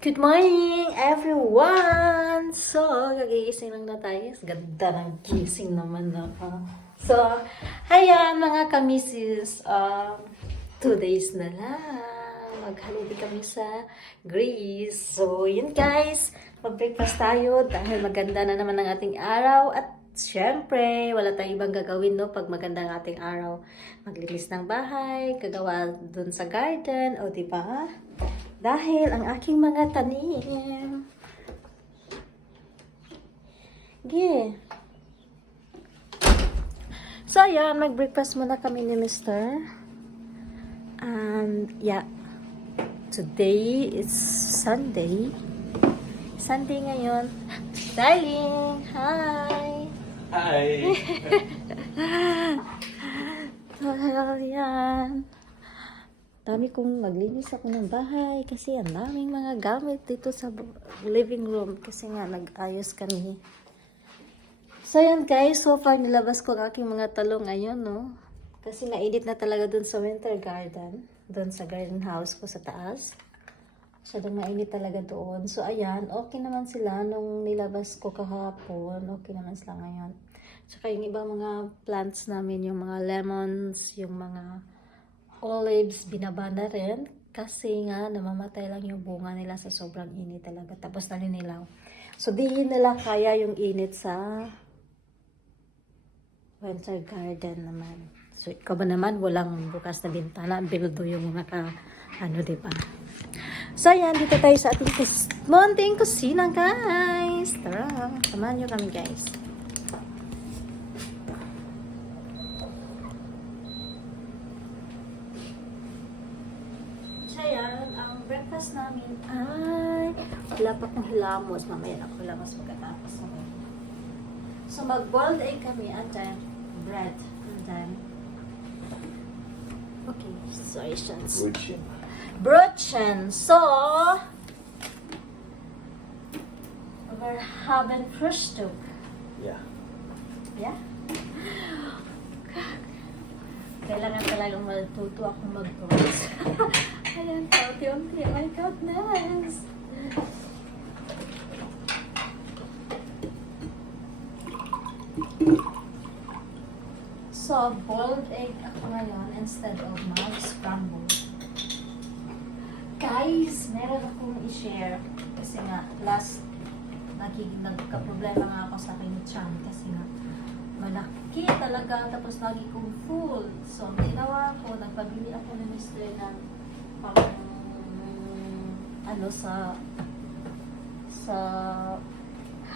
Good morning, everyone! So, kagigising lang na tayo. Ganda ng gising naman ako. So, ayan mga kamisis. 2 days na lang. Mag-holiday kami sa Greece. So, yun guys. Mag-breakfast tayo dahil maganda na naman ang ating araw. At syempre, wala tayong ibang gagawin no pag maganda ang ating araw. Maglinis ng bahay, gagawa dun sa garden. O, diba? Dahil ang aking mga tanim. So, ayan, mag-breakfast muna kami ni Mr. And, yeah. Today is Sunday. Sunday ngayon. Darling, hi! Hi! Ayan. Dami kong maglinis ako ng bahay kasi ang daming mga gamit dito sa living room kasi nga nag-ayos kami. So yan guys, so far nilabas ko ang aking mga talong ngayon no. Kasi nainit na talaga dun sa winter garden, dun sa garden house ko sa taas. Masyadong mainit talaga doon. So ayan, okay naman sila nung nilabas ko kahapon, okay naman sila ngayon. Tsaka yung ibang mga plants namin, yung mga lemons, yung mga olives, binaba na rin kasi nga namamatay lang yung bunga nila sa sobrang init talaga. Tapos nalinilaw. So di nila kaya yung init sa winter garden naman. So ikaw ba naman walang bukas na bintana, bildo yung naka diba? So yan, dito tayo sa ating munting kusina guys. Tara, samahan nyo kami guys. Ayan, ang breakfast namin ay wala pa kong hilamos. Mamaya na ako hilamos pagkatapos. So, mag-boiled egg kami and then bread. And then, okay, sorry, Shans. Brötchen. So, we're having Frühstück. Yeah. Yeah? Kailangan talagang matuto akong mag-toast. Ayan, kaunti-unti. My goodness! So, boiled egg ako ngayon instead of mag-scramble. Guys, meron akong i-share. Kasi nga, nagka-problema nga ako sa aking tiyan. Kasi nga, malaki talaga. Tapos lagi kong full. So, ang ginawa ko, nagpabili ako ni Mr. ng sa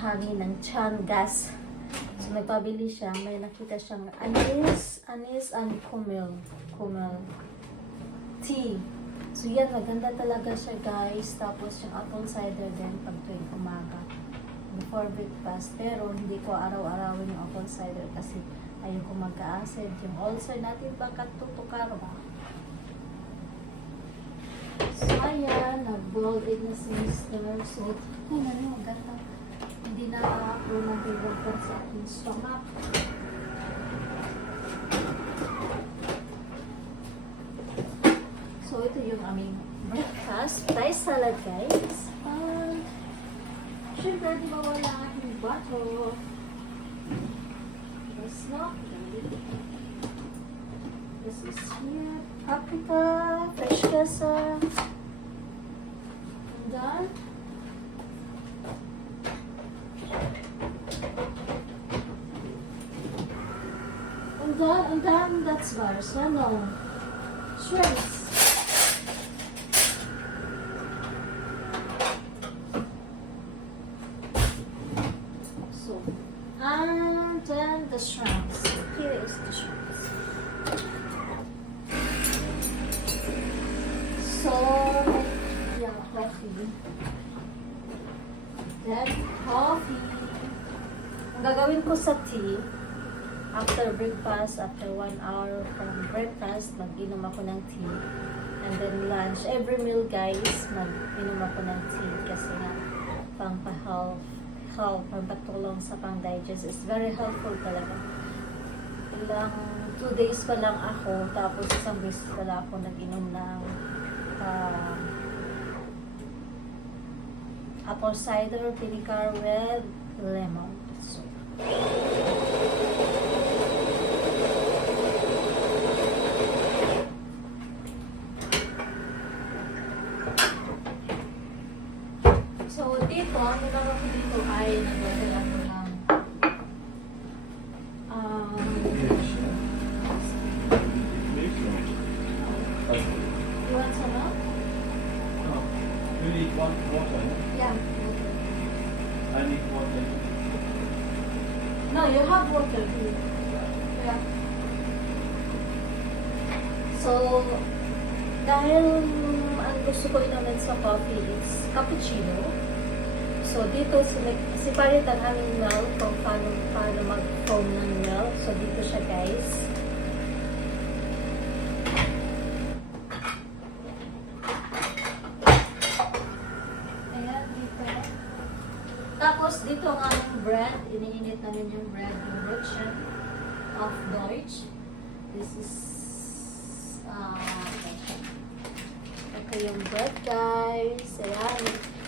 hangin ng tiyan gas. So, nagpabili siya. May nakita siyang anis and kumil tea. So, yan, maganda talaga siya, guys. Tapos, yung apple cider din pag tuwing umaga. Before breakfast. Pero, hindi ko araw-arawin yung apple cider kasi ayoko magka-acid. Yung ulcer natin, baka tutukar ba? So, ayan, nag-boiled egg na si Mr. So, ito na yung gata. Hindi na ako nag-iwagpan sa aking stomach. So, ito yung aming breakfast. Rice salad, guys. Siyempre, di ba wala aking bato? Yes, no? This is here. Paprika, fresh kesa. And then, that's bars. Ano? Shrimps. So, and then the shrimps. Here is the shrimps. So, yeah, coffee. Then, coffee. Ang gagawin ko sa tea, after breakfast, after 1 hour from breakfast, mag-inom ako ng tea. And then lunch, every meal guys, mag-inom ako ng tea kasi nga, pang-health, pang-patulong sa pang-digest is very helpful talaga. Ilang 2 days pa lang ako, tapos isang beses pala ako nag-inom ng apple cider vinegar with lemon. So, so dito, ang ginagawa ko dito ay nagdadala ko ng you want some milk? You need water, no? Yeah. I need water. No, you have water here. Yeah. So, dahil ang gusto ko naman sa coffee is cappuccino. So, dito separate ang aming milk kung paano mag-foam ng milk. So, dito siya guys. Ayan, dito. Tapos, dito ang aming bread. Iniinit namin yung bread, yung Brötchen of Deutsch. This is, ito yung bread, guys. Ayan.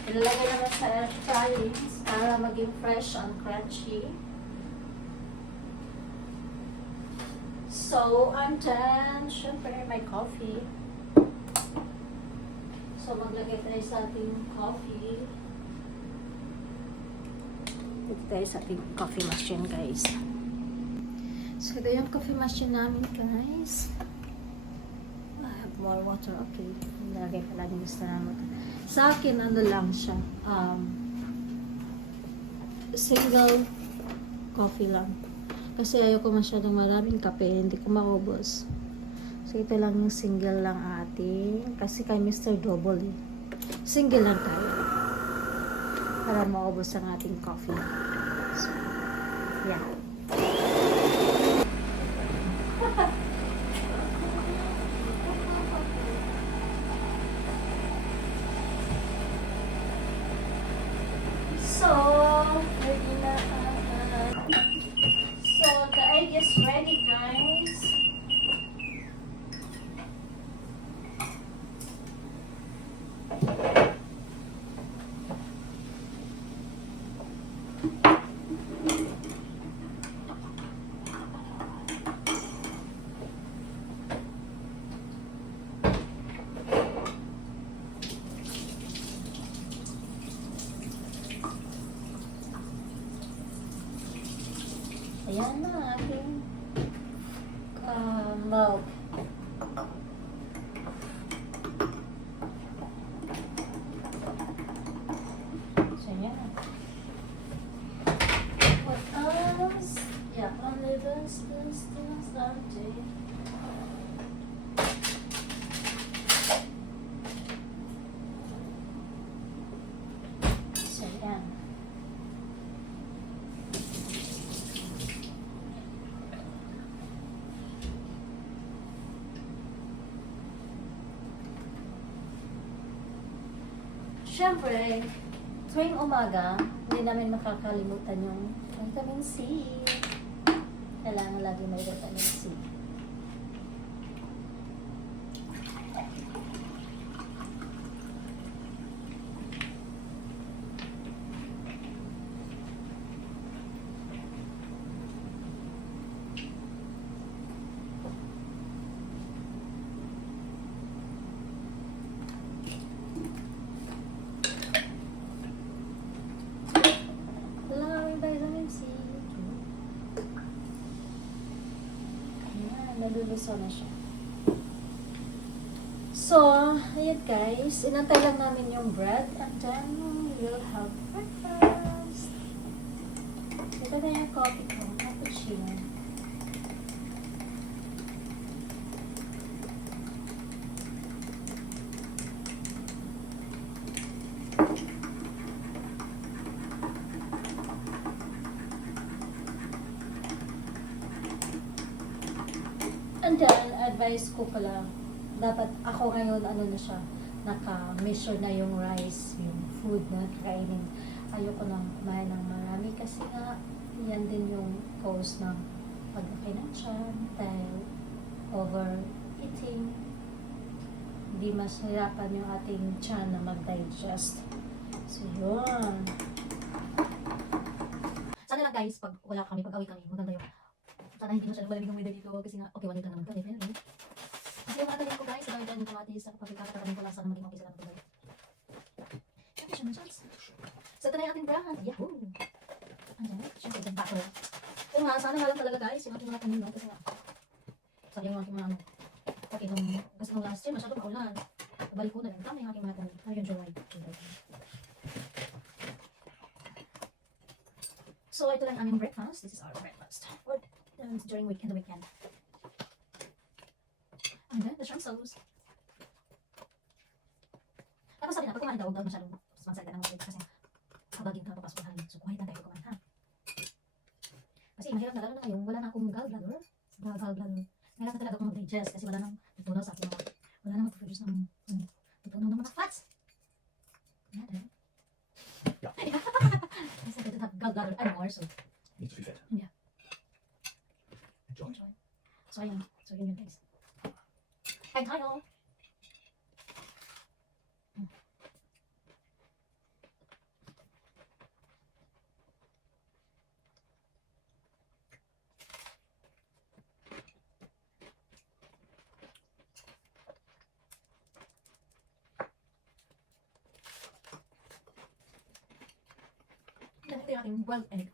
Ilalagay naman sa air fryers para maging fresh and crunchy. So, and then, syempre, may coffee. So, maglagay tayo sa ating coffee. Ito tayo sa ating coffee machine, guys. So, ito yung coffee machine namin, guys. I have more water. Okay. Nilagay pa lang yung gusto namin. Sa akin, ano lang siya. Single coffee lang. Kasi ayoko masyadong maraming kape. Hindi ko maubos. So, ito lang yung single lang ating. Kasi kay Mr. Double eh. Single lang tayo. Para maubos ang ating coffee. So, yeah. So, the egg is ready, guys. Ayan na ating milk. So, yan. What else? Yeah, only this, empty. So, yan. Siyempre, tuwing umaga, hindi namin makakalimutan yung vitamin C. Kailangan lagi may vitamin C. Vitamin C. Ayan, nalulusaw na siya. So, ayan guys. Inantay lang namin yung bread and then we'll have breakfast. Ito na yung coffee ko. Cappuccino. And then, advice ko pala, dapat ako ngayon, ano na siya, naka-measure na yung rice, yung food na kainin. Ayoko nang kumain ng marami kasi nga, yan din yung cause ng paglaki ng tiyan, dahil overeating. Hindi masirapan yung ating tiyan na mag-digest. So, yun. Sana lang guys, pag wala kami, pag away kami, maganda yung sana hindi masyadong malamig ang weather dito kasi nga, okay, walita naman kami. Pero anyway, kasi yung mga tanim ko guys, sa gawin yung kamatis, sa kapag kakatanim ko lang, sana maging okay sila ng tuloy. So, ito na yung ating brand. Yahoo! Ayan, syempre, itong bato. Pero nga, sana nga lang talaga guys, yung ating mga tanim, no? Kasi nga, sabi yung ating mga ano, okay, kasi nung last year, masyadong maulan. Balik ko na lang, tama yung aking mga tanim. Ano yung July? So, ito lang ang aming breakfast. This is our breakfast. Or during weekend, the weekend. And then, the shrimp sauce. Tapos sabi na, pag kumain daw, daw masyadong masalita ng mga kasi habag yung tapapasok ng hangin. So, kumain lang tayo kumain, ha? Kasi mahirap na lalo na ngayon, wala na akong gallbladder. Gallbladder. Mahirap na talaga akong mag-digest kasi wala nang tutunaw sa aking mga, wala nang mag-produce ng tutunaw ng mga fats. Yan, eh. Kasi I didn't have gallbladder anymore, so Needs to be fed. yeah. Enjoy. Enjoy. So, ayan. So, yun yun, guys. Kain tayo! Ganito yung ating boiled egg.